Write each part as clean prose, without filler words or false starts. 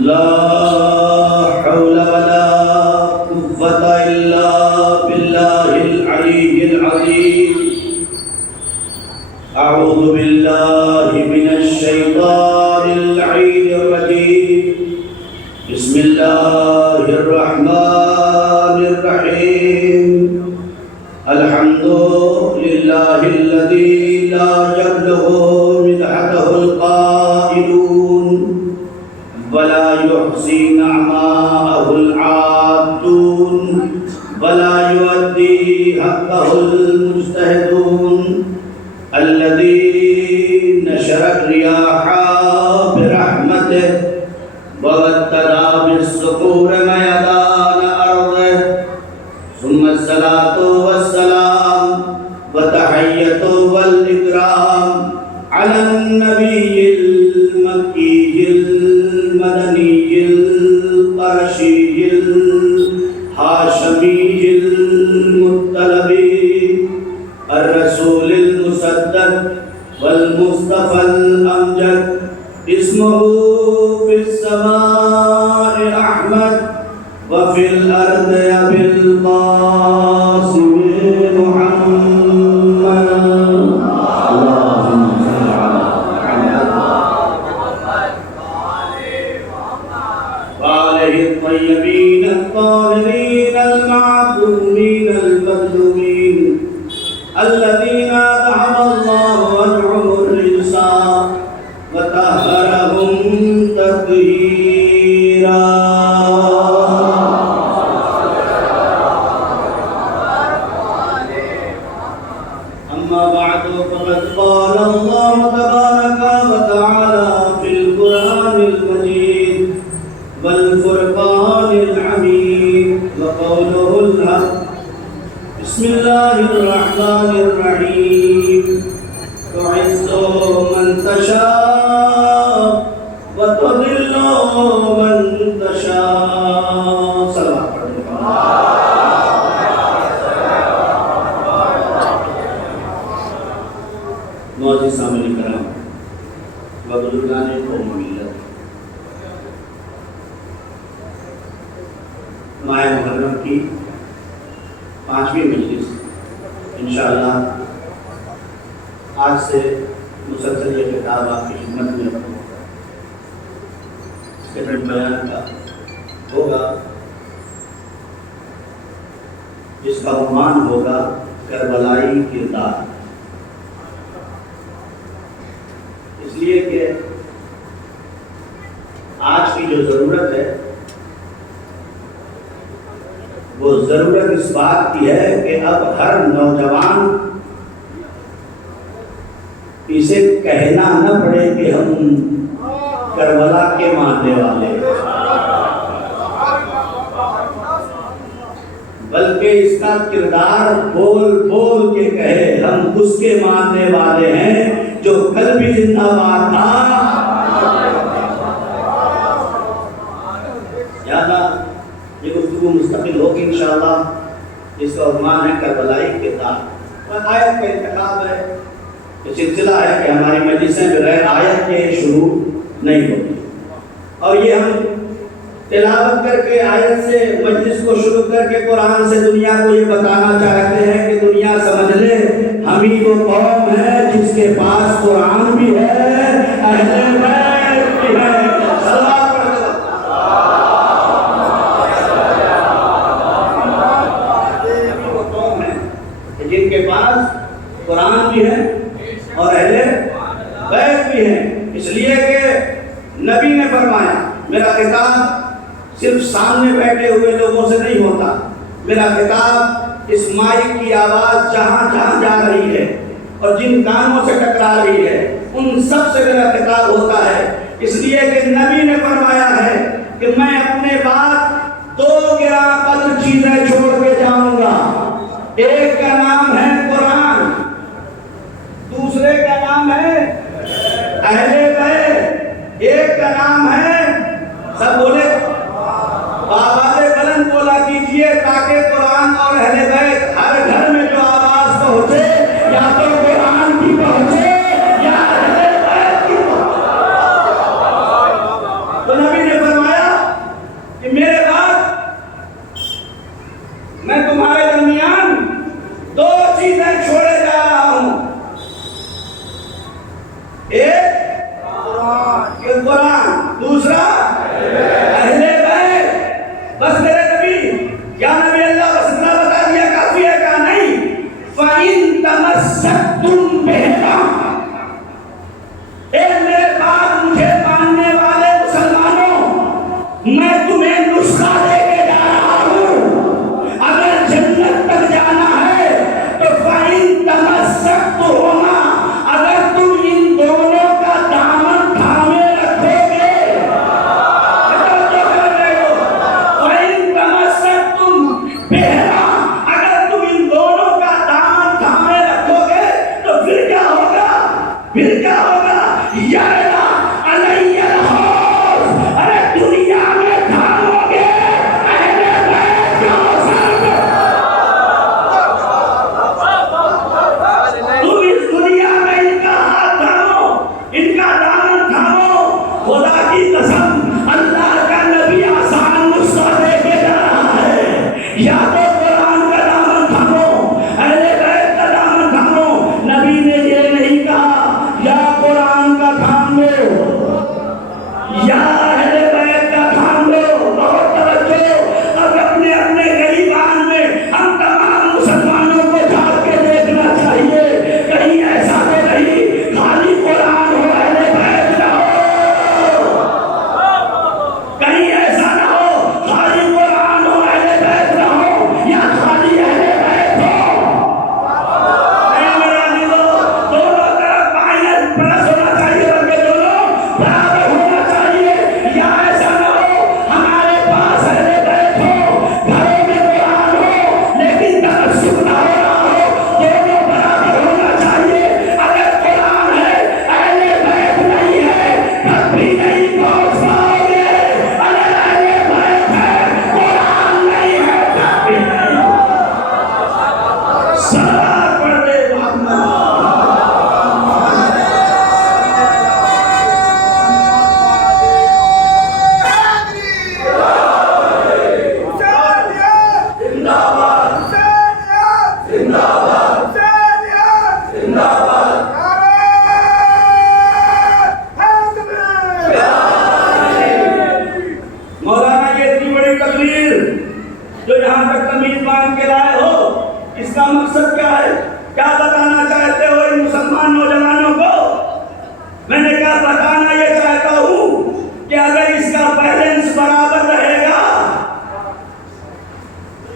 لا حول ولا قوة إلا بالله العلي العظيم. أعوذ بالله من الشيطان اللعين الرجيم. بسم الله الرحمن الرحيم. الحمد لله الذي لا يبلغ مدحته القائلون ولا يحصي نعماءه العادون ولا يؤدي حقه المجتهدون. الذي نشر الرياح برحمته وبتنا بالصخور ميدان أرضه. ثم الصلاة والسلام وتحية والإكرام على النبي المكي المدني القرشي الهاشمي المطلبي الرسول المسدد والمصطفى الأمجد. اسمه في السماء أحمد وفي الأرض أبي القاسم محمد. اللهم صل على محمد وآله الطيبين الطاهرين المعصومين المظلومين الذين أذهب الله عنهم الرجس وطهرهم تطهيرا. أما بعد فقد قال الله تبارك وتعالى في القرآن المجيد والفرقان الحميد وقوله الحق. بسم الله الرحمن الرحيم. تعز من تشاء وتذل من تشاء. صلوات معزز سامعین کرام و بزرگان قوم ملت، ماہ محرم کی 5ویں مجلس انشاءاللہ آج سے مسلسل یہ کتاب آپ کی خدمت میں اس کے بیان کا ہوگا، جس کا عنوان ہوگا کربلائی کردار. اس لیے کہ آج کی جو ضرورت ہے وہ ضرورت اس بات کی ہے کہ اب ہر نوجوان اسے کہنا نہ پڑے کہ ہم کربلا کے ماننے والے ہیں، بلکہ اس کا کردار بول بول کے کہے ہم اس کے ماننے والے ہیں جو کل بھی زندہ باد تھا. یاد یہ گفتگو مستقل ہوگی انشاءاللہ. اس کا عنوان ہے کربلائی کردار. اور آیت کا انتخاب ہے، یہ سلسلہ ہے کہ ہماری مجلسیں بغیر آیت کے شروع نہیں ہوتی، اور یہ ہم تلاوت کر کے آیت سے مجلس کو شروع کر کے قرآن سے دنیا کو یہ بتانا چاہتے ہیں کہ دنیا سمجھ لے ہم ہی وہ قوم ہے جس کے پاس قرآن بھی ہے، اہل بیت بھی ہے. جن کے پاس قرآن بھی ہے اور اہل بیت بھی ہے. اس لیے کہ نبی نے فرمایا میرا خطاب صرف سامنے بیٹھے ہوئے لوگوں سے نہیں ہوتا، میرا خطاب اس مائک کی آواز جہاں جہاں جا رہی ہے اور جن کانوں سے ٹکرا رہی ہے ان سب سے میرا خطاب ہوتا ہے. اس لیے کہ نبی نے فرمایا ہے کہ میں اپنے بعد 2 گراں قدر چیزیں چھوڑ کے جاؤں گا. ایک کا نام ہے قرآن، دوسرے کا نام ہے اہل بیت، ایک کا نام ہے سب بولے آواز بلند بولا کیجئے تاکہ قرآن اور اہل بیت ہر گھر میں جو آواز پہنچے یا تو قرآن کی پہنچے یا اہل بیت کی پہنچے. تو نبی نے فرمایا قرآن، دوسرا اہل بیت. بس میرے نبی، کیا نبی اللہ بس اتنا بتا دیا کافی ہے کیا؟ نہیں. فَإِن تَمَسَّكْتُم بِهِمْ، اے میرے بعد مجھے ماننے والے مسلمانوں، میں تمہیں نسخہ دے کے جا رہا ہوں. اگر جنت تک جانا ہے تو فَإِن تَمَسَّكْتُهُمَا، اگر تم ان دونوں کا دامن تھامے رکھو گے. فَإِن تَمَسَّكْتُم بِهِمَا، اگر تم ان دونوں کا دامن تھامے رکھو گے تو پھر کیا ہوگا؟ پھر کیا ہوگا؟ یَعْلَا عَلَيَّ الْحَوْض، ارے دنیا میں تھامو گے اہل بیت کا حوض. تم اس دنیا میں ان کا ہاتھ تھامو، ان کا دامن تھامو. خدا کی قسم، اللہ کا نبی آسان نسخہ دے کے جا رہا ہے. یا تو قرآن کا دامن تھامو، اہل بیت کا دامن تھامو. نبی نے یہ نہیں کہا یا قرآن کا تھام لو یا اہل بیت کا تھام لو. بہت توجہ. اب اپنے اپنے گریبان میں ہم تمام مسلمانوں کو جھانک کے دیکھنا چاہیے، کہیں ایسا تو نہیں خالی قرآن ہو اہل بیت نہ ہو. کہیں ایسا نہ ہو خالی قرآن ہو اہل بیت نہ ہو، یا خالی اہل بیت ہو. نہیں میرا عزیزو، دونوں طرف مائنس پلس ہونا چاہیے، بلکہ دونوں برابر ہونا چاہیے. یا ایسا نہ ہو ہمارے پاس اہل بیت ہو، گھروں میں قرآن ہو لیکن تعصب نہ ہو رہا ہو. دونوں برابر ہونا چاہیے. اگر قرآن ہے اہل بیت نہیں ہے تب بھی نہیں پہنچ پاؤ گے. اگر اہل بیت ہے قرآن نہیں ہے تب بھی نہیں. صلوات پڑھ دے محمد. زندہ باد، زندہ باد، زندہ باد. مولانا یہ اتنی بڑی تقریر جو یہاں تک تمیز باندھ کے لائے ہو، اس کا مقصد کیا ہے؟ کیا بتانا چاہتے ہو ان مسلمان نوجوانوں کو؟ میں نے کیا بتانا یہ چاہتا ہوں کہ اگر اس کا بیلنس برابر رہے گا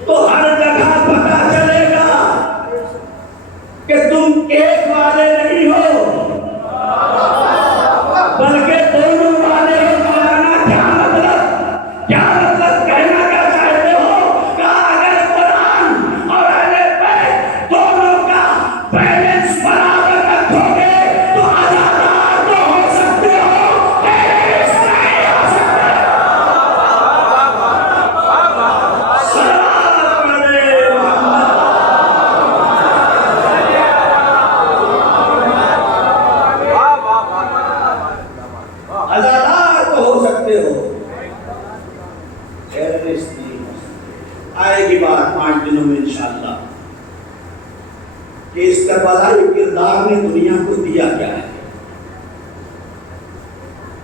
تو ہر جگہ پتہ چلے گا کہ تم ایک والے نہیں ہو بلکہ دونوں والے ہو. مولانا کیا مطلب؟ کیا مطلب کہنا کیا چاہتے ہو؟ کہ اگر قرآن اور اہل بیت دونوں کا بیلنس برابر رکھو گے تو آزادار تو ہو سکتے ہو، ٹیررسٹ نہیں ہو سکتے. صلوات پڑھے محمد. آزادار تو ہو سکتے ہو، ٹیررسٹ نہیں ہو سکتے. آئے گی بات 5 دنوں میں انشاءاللہ کہ اس کربلائی کردار نے دنیا کو دیا کیا ہے.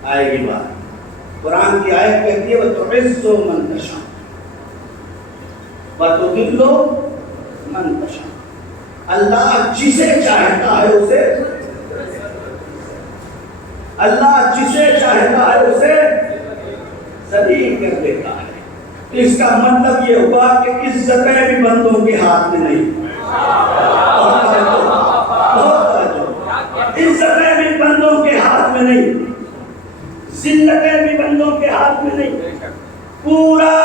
آئے گی بات. قرآن کی آیت کہتی ہے وَتُعِزُّ مَن تَشَاءُ وَتُذِلُّ مَن تَشَاءُ. اللہ جسے چاہتا ہے اسے، اللہ جسے چاہتا ہے اسے ذلیل کر دیتا ہے. اس کا مطلب یہ ہوا کہ عزتیں بھی بندوں کے ہاتھ میں نہیں. عزتیں بھی بندوں کے ہاتھ میں نہیں، ذلتیں بھی بندوں کے ہاتھ میں نہیں. پورا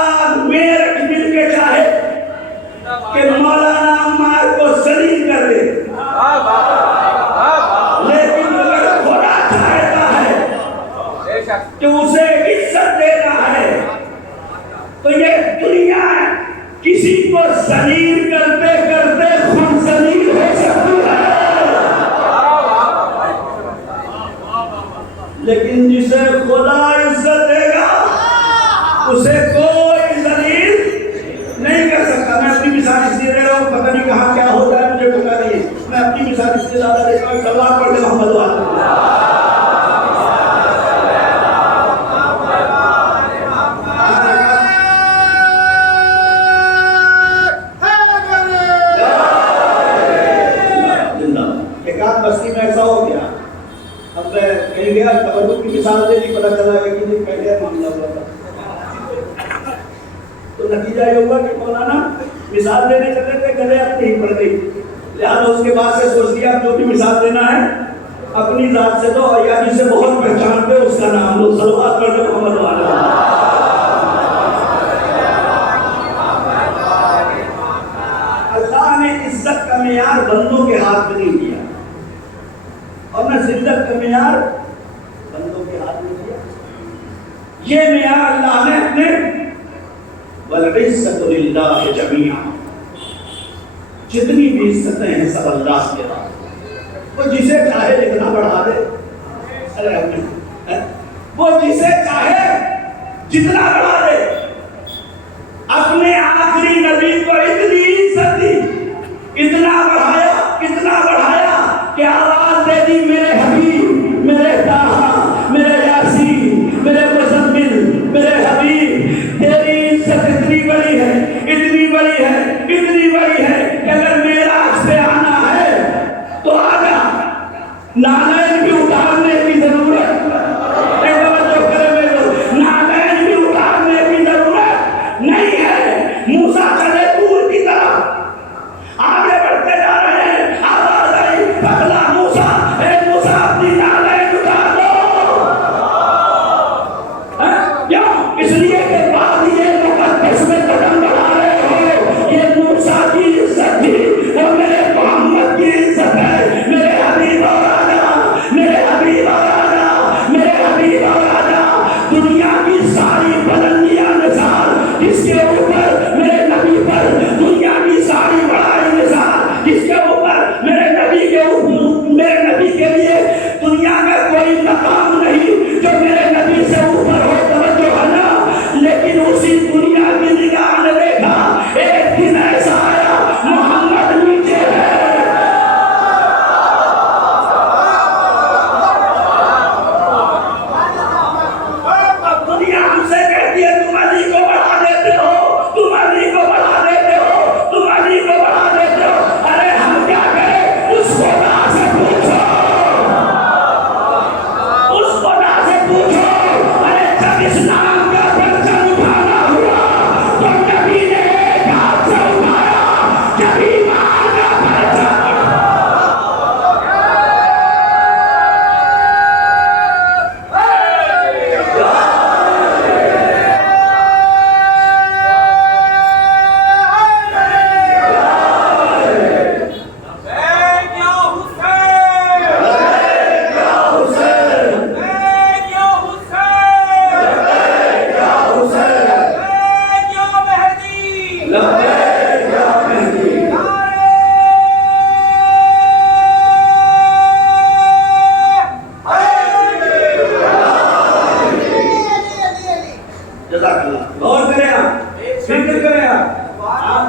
میرٹھ مل کے چاہے کہ مولانا عمار کو ذلیل کر دے، لیکن اگر خدا چاہتا ہے کہ اسے عزت دینا ہے تو یہ دنیا کسی کو ذلیل کرتے کرتے خود ذلیل ہو سکتی ہے. لیکن جسے خدا عزت دے گا اسے کوئی ذلیل نہیں کر سکتا. میں اپنی مثال اس لیے دے رہا ہوں، پتہ نہیں کہاں کیا ہو جائے مجھے پتہ نہیں. میں اپنی مثال اس لیے زیادہ دیتا ہوں. صلوات پڑھ دے محمد. ضرور کی مثال دے دی، پتہ چلا کہ نہیں پہلے معاملہ ہوا تھا. تو نتیجہ یہ ہوا کہ مولانا مثال دینے چلے تھے، گلے اپنی ہی پڑ گئی. لہٰذا اس کے بعد سے سوچ لیا جو بھی مثال دینا ہے اپنی ذات سے دو، اور یا جسے بہت پہچانتے اس کا نام لو. صلوات پڑھ دو محمد والا. اللہ نے عزت کا معیار بندوں کے ہاتھ میں نہیں دیا، اور نہ ذلت کا معیار بندوں کے ہاتھ میں دیا. یہ معیار اللہ نے اپنے وَالْعِزَّةُ لِلَّهِ جَمِيعًا، جتنی بھی عزتیں ہیں سب اللہ کے ہاتھ. وہ جسے چاہے اتنا بڑھا دے، وہ جسے چاہے جتنا بڑھا دے. اپنے آخری نبی کو اتنی عزت دی، اتنا بڑھایا کہ آواز دے دی میرے حبیب، میرے طاہا، میرے یاسین، میرے مزمل، میرے حبیب، تیری عزت اتنی بڑی ہے، اتنی بڑی ہے، اتنی بڑی ہے کہ اگر معراج پہ آنا ہے تو آجا. نالین بھی اٹھارنے کی ضرورت، نالین بھی اٹھارنے کی ضرورت نہیں ہے. موسیٰ چلے دور کی طرف، آگے بڑھتے جا رہے ہیں، آواز آئی پکلا موسیٰ، اے موسیٰ اپنی نالین اٹھا دو. کیوں؟ اس لیے کہ بعد یہ مقدس میں قدم بڑھا رہے ہو. یہ موسیٰ کی عزت تھی، وہ میرے محمد کی عزت ہے. میرے حبیب اور دنیا کی ساری بلندیاں نثار جس کے اوپر میرے نبی پر، دنیا کی ساری بڑائی نثار جس کے اوپر میرے نبی کے لیے دنیا میں کوئی مقام نہیں جو میرے نبی سے اوپر ہو. توجہ ہے نا. لیکن اسی دنیا کی نگاہ نے دیکھا ایک دن ایسا آیا محمد نیچے ہے.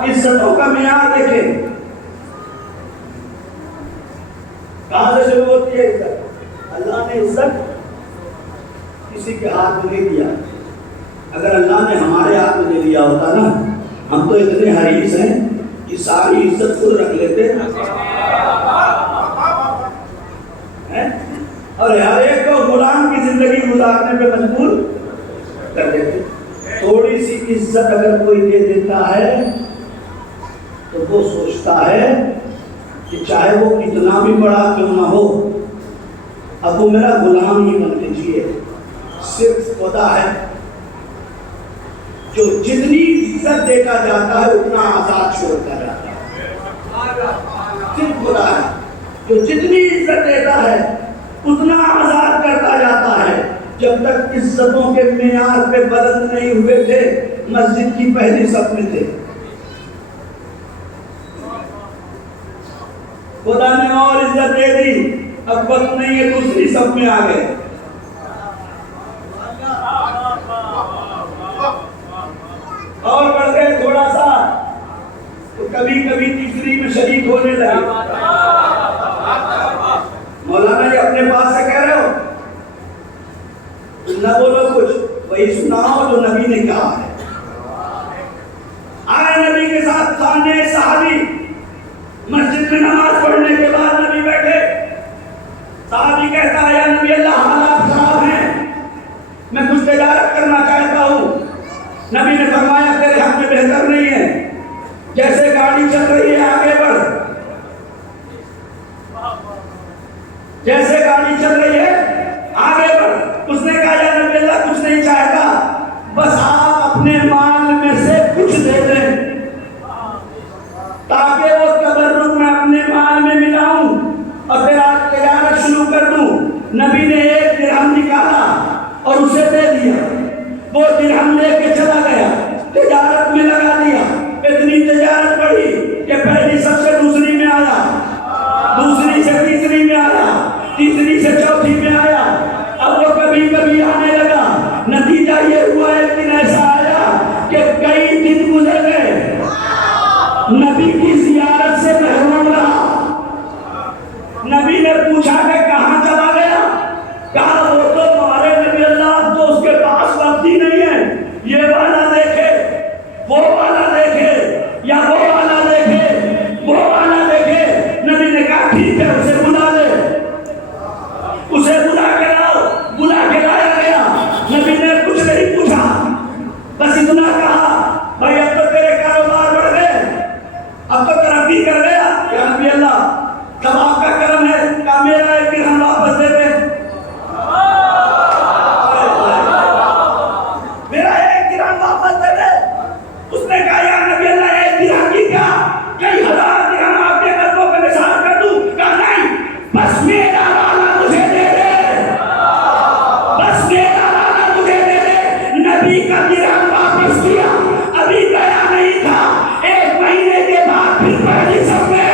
عزتوں کا معیار دیکھیں کہاں سے شروع ہوتی ہے عزت. اللہ نے عزت کسی کے ہاتھ میں نہیں دیا. اگر اللہ نے ہمارے ہاتھ میں دے دیا ہوتا نا، ہم تو اتنے حریص ہیں کہ ساری عزت خود رکھ لیتے اور ہر ایک کو غلام کی زندگی گزارنے پہ مجبور کر دیتے. تھوڑی سی عزت اگر کوئی دے دیتا ہے تو وہ سوچتا ہے کہ چاہے وہ کتنا بھی بڑا کیوں نہ ہو، اب وہ میرا غلام ہی بن لیجیے. صرف خدا ہے جو جتنی عزت دیتا جاتا ہے اتنا آزاد چھوڑتا جاتا ہے. صرف خدا ہے جو جتنی عزت دیتا ہے اتنا آزاد کرتا جاتا ہے. جب تک عزتوں کے معیار پہ بلند نہیں ہوئے تھے مسجد کی پہلی صف میں تھے. خدا نے اور عزت دے دی، اب وقت نہیں ہے دوسری صف میں آ گئے. اور بڑھ گئے تھوڑا سا تو کبھی کبھی تیسری میں شریک ہونے لگے. مولانا یہ اپنے پاس سے کہہ رہے ہو نہ بولو کچھ، وہی سناؤ جو نبی نے کہا ہے. آئے نبی کے ساتھ سامنے ایک صحابی، مسجد میں نماز پڑھنے کے بعد نبی بیٹھے. صحابی کہتا ہے یا نبی اللہ حالات خراب ہیں، نبی کی زیارت سے محروم رہا. نبی نے پوچھا کہ کہاں چلا گیا؟ کہا وہ تو تمہارے نبی اللہ تو اس کے پاس وقت ہی نہیں ہے. یہ والا دیکھے، وہ والا دیکھے، یا وہ والا دیکھے، وہ والا دیکھے. نبی نے کہا ٹھیک ہے اسے بلا لے. اسے بلا کے لاؤ. بلا کے لایا گیا. نبی نے کچھ نہیں پوچھا، بس اتنا کہا بھائی اب تو تیرے کاروبار بڑھ گئے، اب تو ترقی کر گیا. یا نبی اللہ تب آپ کا کرم ہے، کہا میرا ایک درہم واپس دے دے. میرا ایک درہم واپس دے دے. اس نے کہا یا نبی اللہ ایک درہم کی کیا، کئی ہزار درہم آپ کے قدموں پہ نثار کر دوں. کہا نہیں، بس میرا والا مجھے دے دے، بس میرا والا مجھے دے دے. نبی کا درہم واپس کیا. ابھی گیا نہیں تھا، ایک مہینے کے بعد پھر پہلی سب میں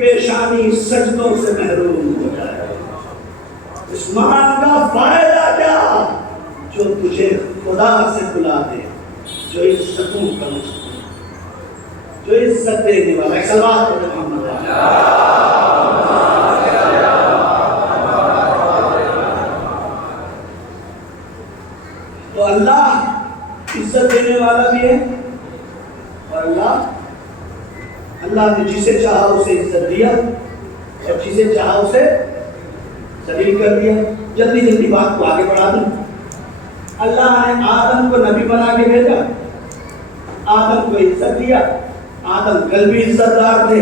پیشانی سجدوں سے محروم ہو جائے. اس مال کا فائدہ کیا جو تجھے خدا سے بلا دے، جو عزتوں کا مستحق، جو عزت دینے والا. ایک صلوات پڑھیں محمد. تو اللہ عزت دینے والا بھی ہے، اور اللہ نے جسے چاہا اسے عزت دیا اور جسے چاہا اسے ذلیل کر دیا. جلدی جلدی بات کو آگے بڑھا دوں. اللہ نے آدم کو نبی بنا کے بھیجا، آدم کو عزت دیا. آدم کل بھی عزت دار تھے،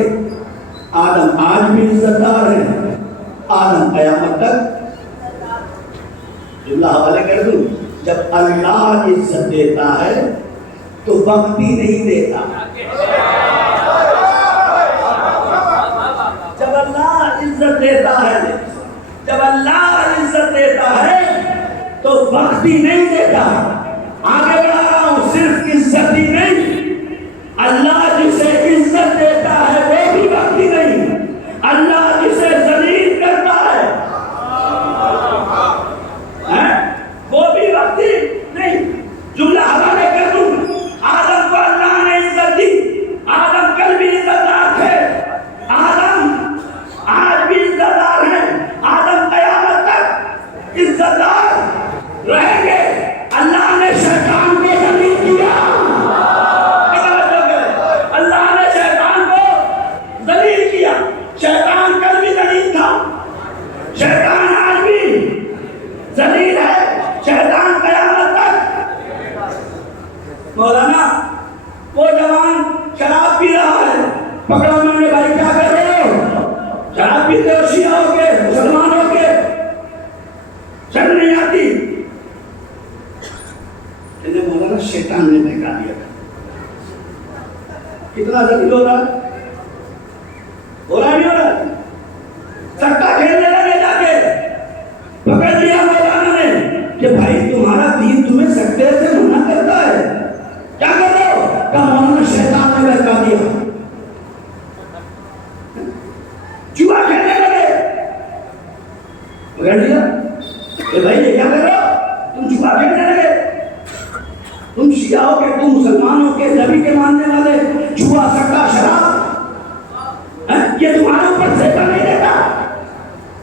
آدم آج بھی عزت دار ہیں، آدم قیامت تک. جملہ حوالے کر دوں. جب اللہ عزت دیتا ہے تو وقت بھی نہیں دیتا. جب اللہ عزت دیتا ہے، جب اللہ عزت دیتا ہے تو وقت ہی نہیں دیتا. آگے بڑھا رہا ہوں، صرف عزت ہی نہیں، اللہ جسے عزت دیتا ہے وہ بھی وقت ہی نہیں. اللہ جسے ذلیل کرتا ہے وہ بھی وقت ہی نہیں. جملہ حوالے کر دوں. آدم کو اللہ نے عزت دی. آدم کل بھی عزت دار تھے، آدم آج بھی عزت دار ہیں، آدم قیامت تک عزت دار رہیں گے. اللہ نے شیطان کو ذلیل کیا. اللہ نے شیطان کو ذلیل کیا. شیطان کل بھی ذلیل تھا، شیطان آج بھی ذلیل ہے، شیطان قیامت تک. مولانا وہ جوان شراب پی رہا ہے، پکڑا میں نے بھائی کیا کر رہے ہو؟ شراب پیتے ہو شیعہ ہو کے، مسلمان ہو کے، شرم نہیں آتی؟ کہتے مولانا شیطان نے بہکا دیا تھا. کتنا ذلیل ہو رہا ہے، ہو رہا نہیں ہو رہا؟ سٹا کھیلنے لگے، جا کے پکڑ لیا مولانا نے کہ بھائی تمہارا دین تمہیں سکتے سے منع کرتا ہے، کیا کر رہے ہو؟ کہا مولانا شیطان نے بہکا دیا. جوا کھیلنے لگے، پکڑ لیا کہ بھائی یہ کیا کر رہے ہو؟ تم جوا کھیلنے لگے، تم شیعہ ہو کے، تم مسلمان ہو کے، نبی کے ماننے والے، جوا سٹا شراب یہ تمہارے اوپر سیکا نہیں دیتا.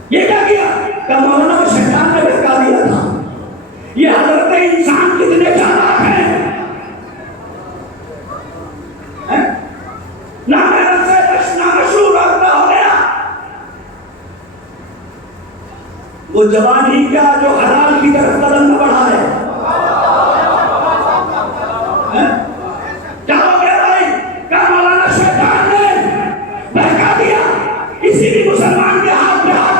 یہ کیا کیا؟ کہ مولانا کو شیطان نے بہکا دیا تھا. یہ حضرت انسان کتنے چالاک ہیں. نامشہور رابطہ ہو گیا. وہ جوان ہی کیا جو حلال کی طرف قدم نہ بڑھائے. کیا ہو گیا بھائی؟ کیا مولانا شیطان نے بہکا دیا. کسی بھی مسلمان کے ہاتھ میں ہاتھ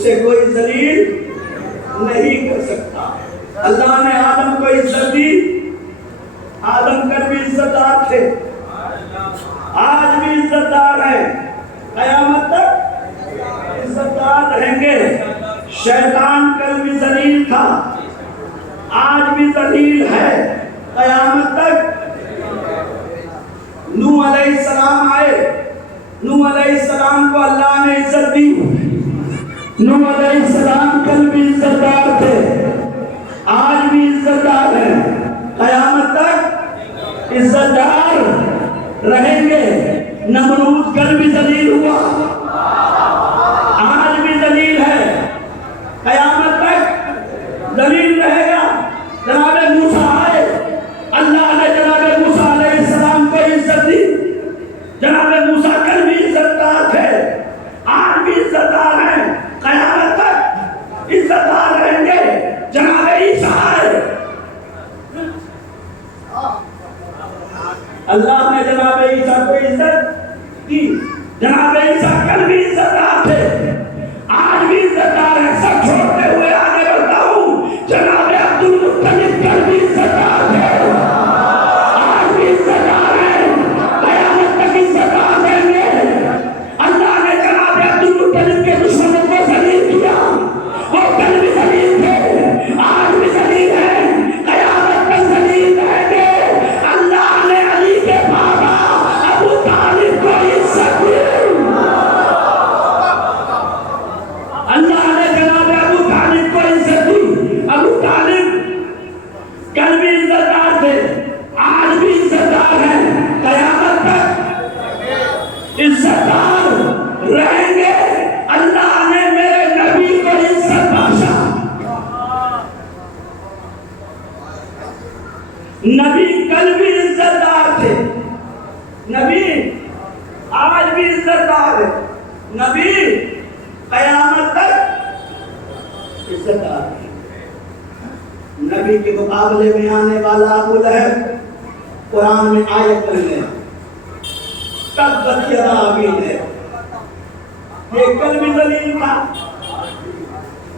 اسے کوئی ذلیل نہیں کر سکتا۔ اللہ نے آدم کو عزت دی، آدم کل بھی عزت دار تھے، آج بھی عزت دار ہیں، قیامت تک عزت دار رہیں گے۔ شیطان کل بھی ذلیل تھا، آج بھی ذلیل ہے، قیامت تک۔ نوح علیہ السلام آئے، نوح علیہ السلام کو اللہ نے عزت دی، نوح علیہ السلام کل بھی عزت دار تھے، آج بھی عزت دار ہیں، قیامت تک عزت دار رہیں گے۔ نمرود کل بھی ذلیل ہوا، آج بھی ذلیل ہے، قیامت تک ذلیل رہے گا۔ جناب موسیٰ آئے، اللہ نے جناب موسیٰ علیہ السلام کو عزت دی، جناب موسیٰ کل بھی عزت دار تھے، آج بھی عزت دار ہیں، قیامت تک عزت دار رہیں گے۔ جناب عیسیٰ آئے، اللہ نے جناب عیسیٰ کو عزت دی، جناب عیسیٰ کل بھی عزت دار تھے، آج بھی عزت دار ہیں۔ سب چھوڑتے ہوئے آگے بڑھتا ہوں، جناب عبدالمطلب کل بھی عزت دار تھے، آج بھی عزت دار ہیں، قیامت تک عزت دار رہیں گے۔ اللہ نے جناب عبدالمطلب کے دشمنوں کو ذلیل کیا، وہ کل بھی ذلیل تھے، آج بھی ذلیل ہیں، قیامت تک ذلیل رہیں گے۔ اللہ نے علی کے بابا ابو طالب کو عزت دی، اللہ نے جناب ابو طالب کو عزت دی۔ ابو طالب کل بھی عزت دار تھے، آج بھی عزت دار ہیں، قیامت تک عزت دار رہیں گے۔ اللہ نے میرے نبی کو عزت بخشا، نبی کل بھی عزت دار تھے، نبی آج بھی عزت دار ہے، نبی قیامت تک عزت دار ہے۔ نبی کے مقابلے میں آنے والا ابو لہب قرآن میں آیت ہے، تبت یدا ابی لہب، یہ کل بھی ذلیل تھا،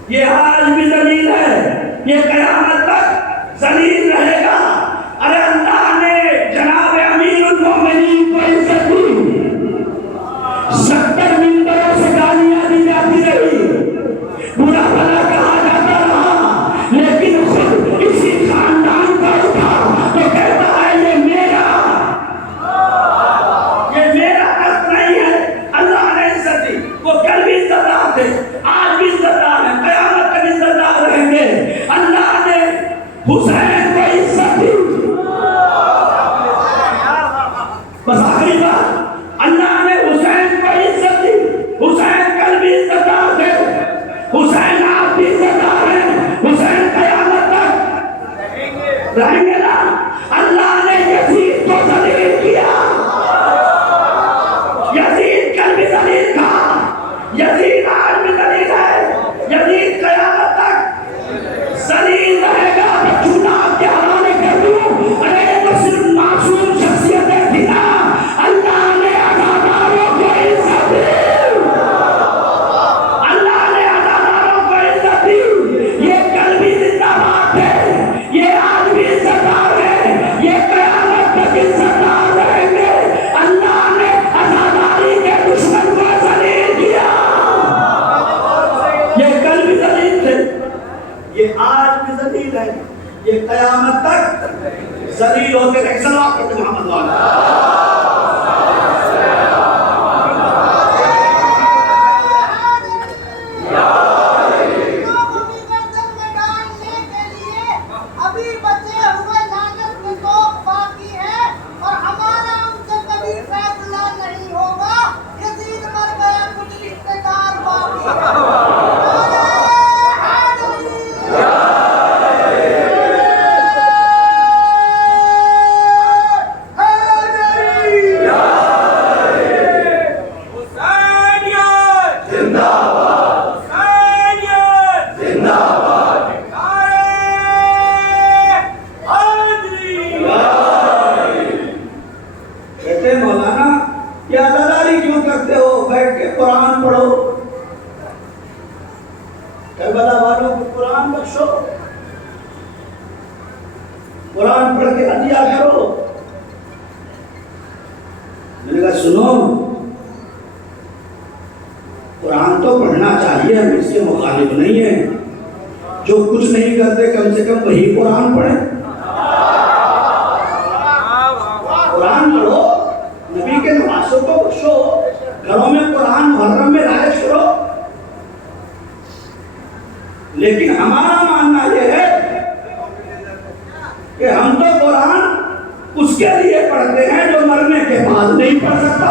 یہ آج بھی ذلیل ہے، یہ قیامت تک ذلیل رہے گا۔ ارے اللہ نے جناب امیر المومنین کو عزت دی، 70 منبروں سے گالیاں دی جاتی رہی، برا بھلا کہا جاتا رہا، لیکن خود اسی خاندان کا اٹھا تو کہتا ہے یہ میرا حق نہیں ہے۔ اللہ نے عزت دی، وہ کل بھی عزت دار تھے، آج بھی عزت دار ہیں، قیامت تک عزت دار رہیں گے۔ اللہ نے حسین کو عزت دی، بس آخری بات، اللہ نے حسین کو عزت دی، حسین کل بھی عزت دار تھے، حسین آپ بھی عزت دار ہیں، حسین قیامت تک رہیں گے نا۔ اللہ نے یزید کو ذلیل کیا، یزید کل بھی ذلیل تھا، یزید آج بھی ذلیل ہے، یزید قیامت تک ذلیل رہے گا۔ چناب کے حوالے کر دوں، ارے تو صرف معصوم شخصیتیں تھی نا، اللہ نے عزاداروں کو عزت دی، اللہ نے عزاداروں کو عزت دی، یہ کل بھی زندہ باد ہے، یہ آج بھی عزت دار ہے، یہ قیامت تک عزت دار رہیں گے۔ اللہ نے عزاداری کے دشمن کو ذلیل کیا، یہ کل بھی ذلیل تھے، یہ آج بھی ذلیل ہے، یہ قیامت تک ذلیل ہوتے رہے۔ صلوات پڑھتے محمد والا۔ کربلا والوں کو قرآن بخشو، قرآن پڑھ کے عطیہ کرو۔ میں نے کہا سنو، قرآن تو پڑھنا چاہیے، ہم اس کے مخالف نہیں ہیں، جو کچھ نہیں کرتے کم سے کم وہی قرآن پڑھیں۔ قرآن پڑھو، نبی کے نواسوں کو بخشو، گھروں میں قرآن محرم میں رائج کرو، لیکن ہمارا ماننا یہ ہے کہ ہم تو قرآن اس کے لیے پڑھتے ہیں جو مرنے کے بعد نہیں پڑھ سکتا۔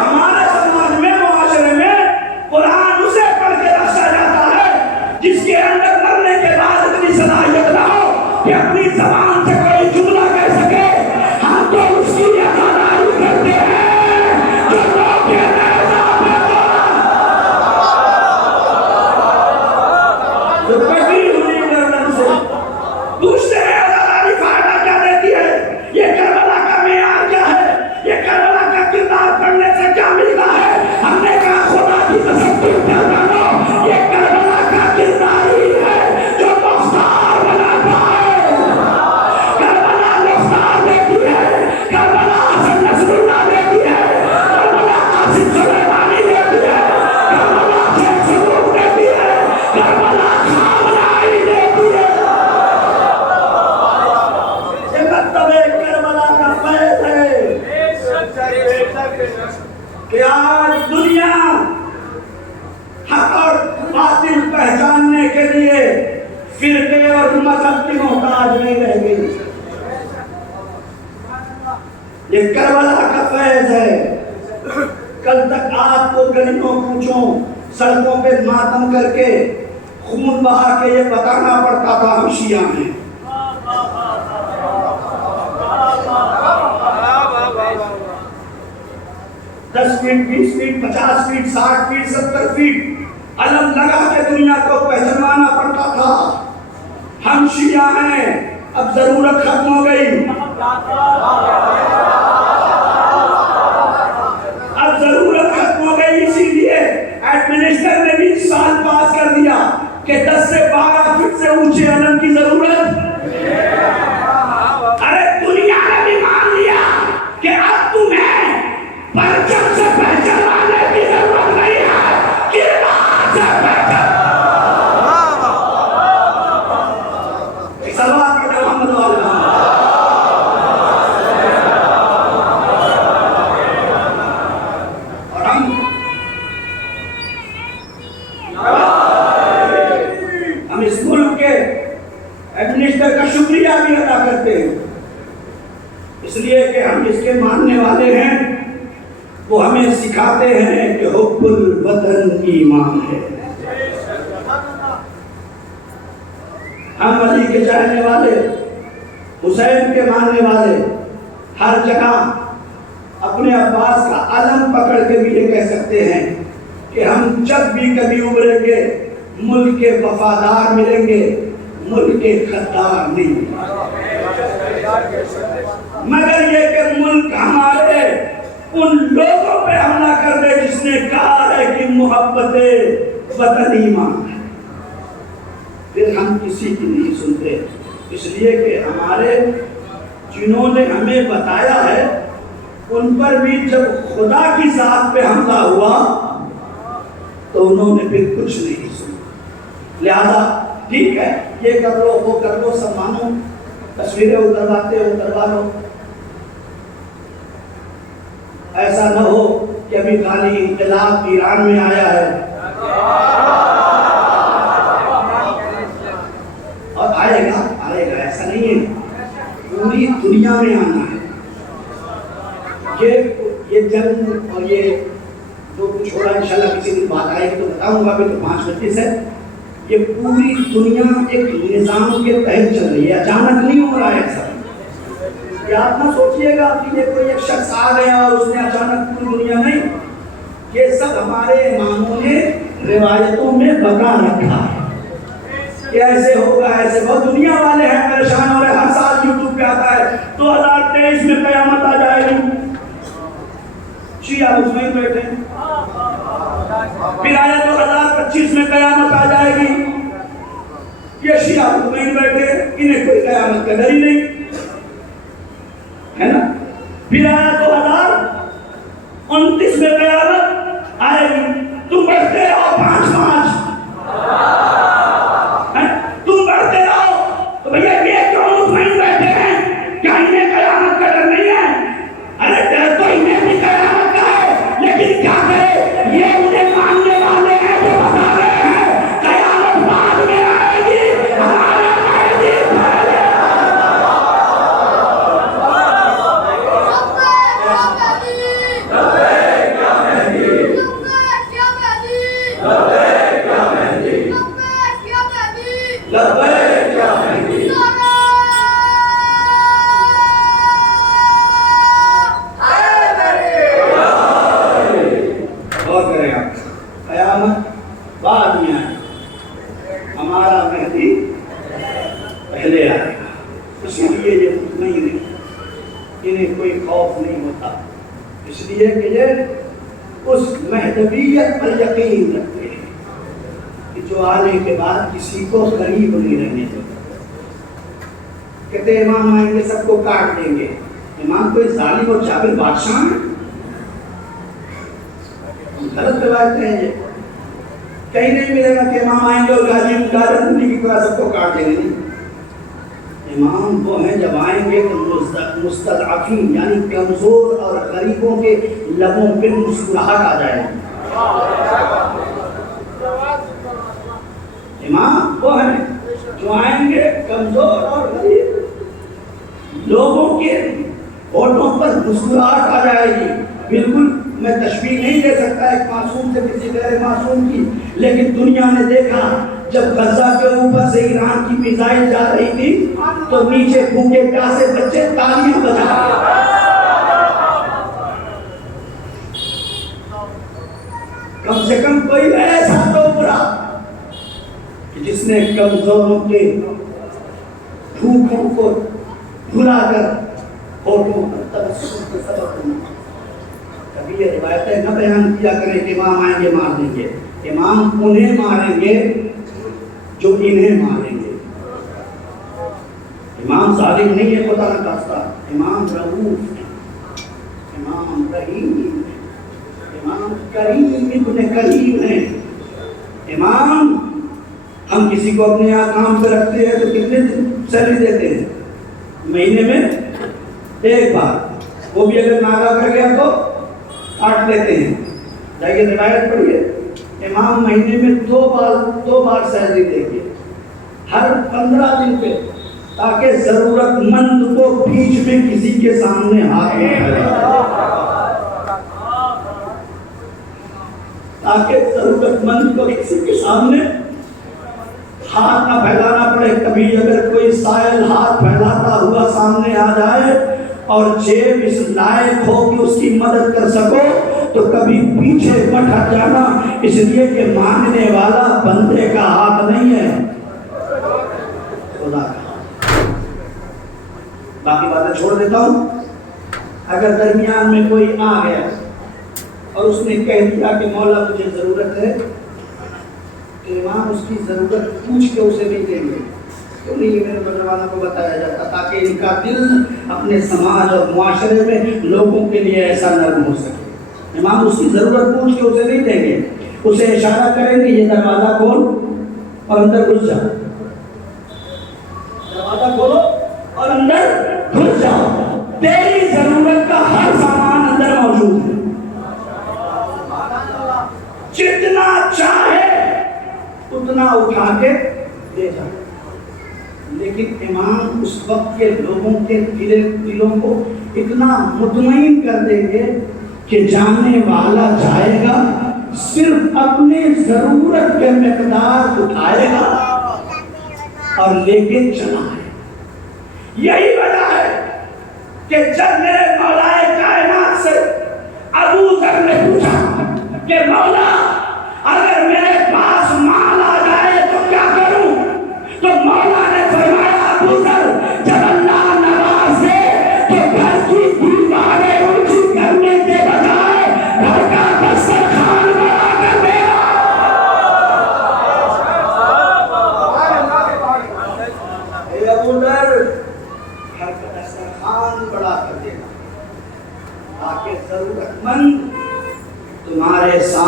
ہمارے سماج میں، معاشرے میں قرآن اسے پڑھ کے رکھا جاتا ہے جس کے اندر مرنے کے بعد اتنی صلاحیت نہ ہو کہ اپنی زبان سے کوئی جملہ کہہ سکے۔ ہم تو اس کی یادداری کرتے ہیں جو لوگ کہتے ہیں جو کبھی ہوئی گردن سے پوچھتے ہیں عزاداری فائدہ کیا دیتی ہے، یہ کربلا کا معیار کیا ہے، یہ کربلا کا کردار پڑھنے سے کیا ملتا ہے؟ ہم نے کہا خدا کی قسم تم کیا جانو، یہ کربلا کا کردار ہی ہے جو مختار بناتا ہے۔ کربلا مختار دیتی ہے، کربلا حسن نصر اللہ دیتی ہے، کربلا قاسم سلیمانی دیتی ہے، کربلا شیخ سرور دیتی ہے، کربلا خامنائی دیتی ہے۔ یہ مطلب کربلا کا فیض ہے کہ آج دنیا حق اور باطل پہچاننے کے لیے فرقے اور مذہب کی محتاج نہیں رہ گئی۔ یہ کربلا کا فیض ہے۔ کل تک آپ کو گلیوں کوچوں سڑکوں پہ ماتم کر کے خون بہا کے یہ بتانا پڑتا تھا ہم شیعہ ہیں۔ 10 feet 20 feet 50 feet 60 feet 70 feet علم لگا کے دنیا کو پہچانوانا پڑتا تھا ہم شیعہ ہیں۔ اب ضرورت ختم ہو گئی، اب ضرورت ختم ہو گئی، اسی لیے ایڈمنسٹر نے 20 سال پاس کر دیا کہ 10 سے 12 فٹ سے اونچے علم کی ضرورت۔ ارے دنیا نے بھی مان لیا کہ اب تمہیں پرچم سے پہچانوانے کی ضرورت نہیں ہے، کردار سے پہچان۔ صلوات پڑھیں محمد والا۔ اور ہم اس ملک کے ایڈمنسٹر کا شکریہ بھی ادا کرتے ہیں، اس لیے کہ ہم اس کے ماننے والے ہیں۔ وہ ہمیں سکھاتے ہیں کہ حب الوطن ایمان ہے۔ ہم علی کے چاہنے والے، حسین کے ماننے والے، ہر جگہ اپنے عباس کا علم پکڑ کے بھی یہ کہہ سکتے ہیں کہ ہم جب بھی کبھی ابھریں گے ملک کے وفادار ملیں گے، ملک کے غدار نہیں ملیں گے، مگر یہ کہ ملک ہمارے ان لوگوں پہ حملہ کر دے جس نے کہا ہے کہ محبت وطن ایمان ہے، پھر ہم کسی کی نہیں سنتے، اس لیے کہ ہمارے جنہوں نے ہمیں بتایا ہے ان پر بھی جب خدا کی ذات پہ حملہ ہوا تو انہوں نے پھر کچھ نہیں سنا۔ لہذا ٹھیک ہے، یہ کر لو وہ کر لو، سب مانو، تصویریں اترواتے ہو اتروا لو، ایسا نہ ہو کہ ابھی خالی انقلاب ایران میں آیا ہے اور آئے گا، ایسا نہیں ہے، پوری دنیا میں آنا ہے۔ یہ جنگ اور یہ جو کچھ ہو رہا ہے انشاءاللہ کسی دن بات آئے گی تو بتاؤں گا، ابھی تو 5:35 ہے۔ یہ پوری دنیا ایک نظام کے تحت چل رہی ہے، اچانک نہیں ہو رہا ہے ایسا۔ یہ آپ نہ سوچئے گا کہ یہ کوئی ایک شخص آ گیا اور اس نے اچانک پوری دنیا، نہیں، یہ سب ہمارے اماموں نے روایتوں میں بتا رکھا ہے کہ ایسے ہوگا، ایسے بہت دنیا والے ہیں پریشان ہو رہے، ہر سال یوٹیوب پہ آتا ہے 2023 میں قیامت آ جائے گی، شیعہ اس میں بیٹھے ہیں۔ پھر آیا 2025 میں قیامت آ جائے گی. یہ شیعہ مطمئن بیٹھے, انہیں کوئی قیامت کا ڈر ہی نہیں ہے نا. پھر آیا 2029 میں قیامت آئے گی, تم بڑھتے رہو 5 تم بڑھتے رہو. تو بھیا یہ کیوں مطمئن بیٹھے ہیں کہ انہیں قیامت کا ڈر نہیں ہے؟ ارے ڈر تو انہیں بھی قیامت کا ہے, لیکن کیا کرے, یہ انہیں ماننے والے ہیں جو بتا رہے ہیں قیامت بعد میں آئے گی, ہمارے آئے گی پہلے. ہمارا مہدی پہلے آئے گا. اسی لیے یہ مطمئن نہیں, انہیں کوئی خوف نہیں ہوتا, اس لیے کہ یہ اس مہدویت پر یقین رکھتے ہیں کہ جو آنے کے بعد کسی کو قریب نہیں رہنے دیتا. کہتے امام آئیں گے سب کو کاٹ دیں گے. امام کوئی ظالم اور جابر بادشاہ ہیں؟ غلط روایتیں ہیں یہ. کہیں نہیں ملے گا کہ امام آئیں گے اور غازی مجاہدین کی طرح سب کو کاٹ دیں گے. امام وہ ہیں جب آئیں گے تو مستضعفین یعنی کمزور اور غریبوں کے لبوں پہ مسکراہٹ آ جائے گی. امام وہ ہیں جو آئیں گے کمزور اور غریب لوگوں کے ہونٹوں پر مسکراہٹ آ جائے گی. بالکل میں تشبیہ نہیں دے سکتا ایک معصوم سے کسی غیر معصوم کی, لیکن دنیا نے دیکھا جب غزہ کے اوپر سے ایران کی میزائل جا رہی تھی تو نیچے بھوکے پیاسے بچے تالیاں بجا رہے. کم سے کم کوئی ایسا تو برا کہ جس نے کمزوروں کے بھوکوں کو بھلا کر ہوٹوں پر تبسم کا سبب بنا. کبھی یہ روایتیں نہ بیان کیا کریں کہ امام آئیں گے مار دیں گے. امام انہیں ماریں گے جو انہیں ماریں گے. امام ظالم نہیں ہے خدا نہ خواستہ, امام رؤوف ہے, امام رحیم ہے, امام کریم ابن کریم ہے. امام ہم کسی کو اپنے یہاں کام پہ رکھتے ہیں تو کتنے دن سیلری دیتے ہیں؟ مہینے میں 1 بار, وہ بھی اگر ناغا کر گیا تو کاٹ لیتے ہیں. جائیے روایت پڑھیے, امام مہینے میں 2 بار سیلری دیں گے, ہر 15 دن پہ, تاکہ ضرورت مند کو بیچ میں کسی کے سامنے ہاتھ نہ پھیلائے, تاکہ ضرورت مند کو کسی کے سامنے ہاتھ نہ پھیلانا پڑے. کبھی اگر کوئی سائل ہاتھ پھیلاتا ہوا سامنے آ جائے اور جیب اس لائق ہو کہ اس کی مدد کر سکو تو کبھی پیچھے مت ہٹ جانا, اس لیے کہ مانگنے والا بندے کا ہاتھ نہیں ہے, خدا کا. باقی باتیں چھوڑ دیتا ہوں. اگر درمیان میں کوئی آ گیا اور اس نے کہہ دیا کہ مولا مجھے ضرورت ہے, تو امام اس کی ضرورت پوچھ کے اسے نہیں دیں گے. کیوں نہیں میرے نوجوانوں کو بتایا جاتا تاکہ ان کا دل اپنے سماج اور معاشرے میں لوگوں کے لیے ایسا نرم ہو سکے. امام اس کی ضرورت پوچھ کے اسے نہیں دیں گے, اسے اشارہ کریں گے یہ دروازہ کھول اور اندر گھس جاؤ, دروازہ کھولو اور اندر گھس جاؤ, تیری ضرورت کا ہر سامان اندر موجود ہے, جتنا چاہے اتنا اٹھا کے دے جاؤ. لیکن امام اس وقت کے لوگوں کے دلوں کو اتنا مطمئن کر دیں گے کہ جانے والا جائے گا, صرف اپنی ضرورت کے مقدار اٹھائے گا اور لے کے چلا ہے. یہی وجہ ہے کہ جب میرے مولا کائنات سے ابو ذر نے پوچھا کہ مولا اگر میرے پاس مال آ جائے تو کیا کروں, تو مولا نے فرمایا ابو ذر جب اللہ نواز دے تو گھر کی دیواریں اونچی کرنے کے بجائے گھر کا دسترخوان بنا کر دے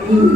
3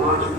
5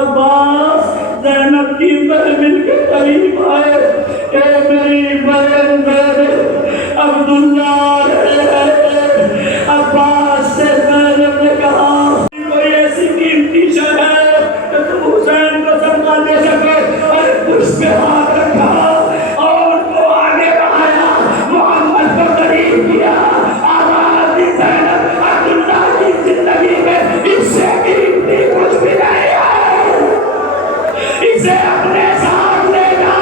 عباس زینب کی محمل کے قریب آئے، اے میری بہن زینب، عبداللہ عباس سے زینب نے کہا کوئی ایسی قیمتی شے ہے کہ تم حسین کو صدقہ دے سکو، اور اس پہ ہاتھ رکھا اور ان کو آگے بڑھایا، محمد کو قریب کیا، آواز دی زینب عبداللہ کی زندگی میں اس سے قیمتی کچھ بھی نہیں ہے، اسے اپنے ساتھ لے جا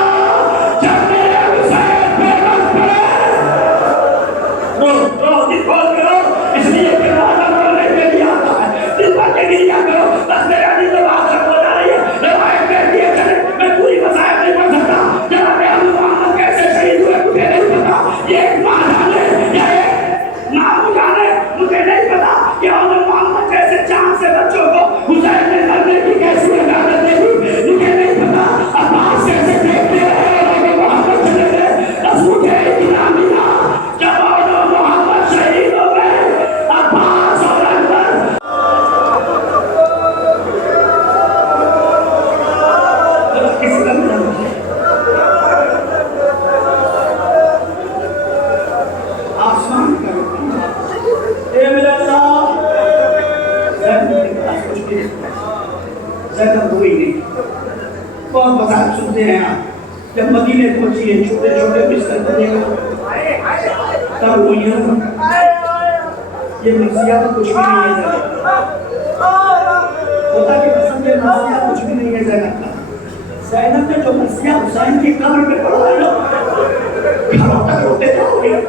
جب میرے حسین پہ رکھ پڑے۔ رو دل کھول کرو، اس لیے کہ راجہ رونے کے لیے آتا ہے، دل بھر کے گریا کرو، بس میرا دل تو بات سب ہو جا رہی ہے، روایت کہہ دیے چلے، میں پوری وسائل نہیں پڑھ سکتا، جناب ابو محمد کیسے شہید ہوئے مجھے نہیں پتا، یہ ایک ماں جانے یا ایک نام جانے مجھے نہیں پتا کہ ابو محمد کیسے چاند سے بچوں کو حسین نے لڑنے کی کیسی عبادت دی، مجھے نہیں پتا عباس کیسے دیکھتے رہے اور ابو محمد چلے گئے، بس مجھے اتنا ملا جب ابو محمد شہید ہو گئے، عباس اور اکبر کسی کا ملا آسمان کا اے میرا اللہ، زینب کے پاس کچھ بھی نہیں، زینب ہوئی نہیں، بہت مذاق سنتے ہیں آپ، جب مدینے پہنچی ہے چھوٹے چھوٹے بستر بنے گا تب ہوئی ہے، یہ مرضیہ تو کچھ بھی نہیں ہے زینب، خدا کے قسم یہ مرضیہ کچھ بھی نہیں ہے زینب کا، زینب نے جو مرضیہ حسین کی قبر پہ پڑھا ہے نا، گھروں تک روتے جاؤ گے۔